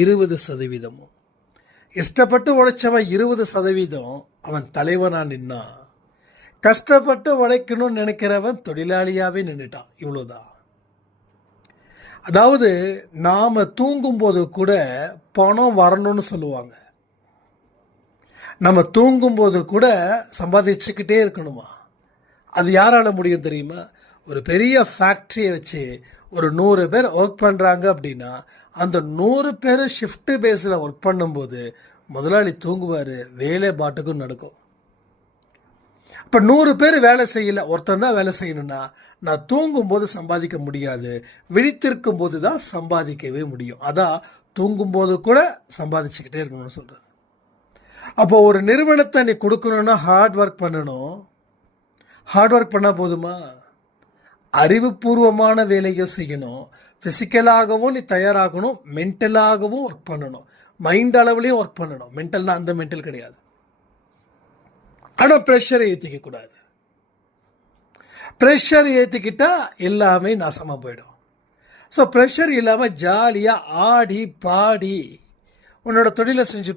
20%. இஷ்டப்பட்டு உழைச்சவன் 20% அவன் தலைவனா நின்னா, கஷ்டப்பட்டு உழைக்கணும்னு நினைக்கிறவன் தொழிலாளியாவே நின்றுட்டான். இவ்வளோதான். அதாவது நாம் தூங்கும்போது கூட பணம் வரணும்னு சொல்லுவாங்க. நம்ம தூங்கும்போது கூட சம்பாதிச்சுக்கிட்டே இருக்கணுமா? அது யாரால் முடியும் தெரியுமா? ஒரு பெரிய ஃபேக்ட்ரியை வச்சு ஒரு 100 பேர் ஒர்க் பண்ணுறாங்க அப்படின்னா, அந்த 100 பேர் ஷிஃப்ட்டு பேஸில் ஒர்க் பண்ணும்போது முதலாளி தூங்குவார், வேலை பாட்டுக்கும் நடக்கும். இப்போ 100 பேர் வேலை செய்யலை, ஒருத்தன் தான் வேலை செய்யணும்னா, நான் தூங்கும்போது சம்பாதிக்க முடியாது, விழித்திருக்கும் போது தான் சம்பாதிக்கவே முடியும். அதான் தூங்கும்போது கூட சம்பாதிச்சுக்கிட்டே இருக்கணும்னு சொல்கிறது. அப்போ ஒரு நிறுவனத்தை நீ கொடுக்கணுன்னா ஹார்ட் ஒர்க் பண்ணணும். ஹார்ட் ஒர்க் பண்ணால் போதுமா? அறிவுபூர்வமான வேலையும் செய்யணும், ஃபிசிக்கலாகவும் நீ தயாராகணும், மென்டலாகவும் ஒர்க் பண்ணணும், மைண்ட் அளவுலேயும் ஒர்க் பண்ணணும். மென்டல்னா அந்த மென்டல் கிடையாது. ஆனால் ப்ரெஷரை ஏற்றிக்கக்கூடாது. ப்ரெஷர் ஏற்றிக்கிட்டால் எல்லாமே நாசமாக போயிடும். ஸோ ப்ரெஷர் இல்லாமல் ஜாலியாக ஆடி பாடி உன்னோட தொழிலை செஞ்சு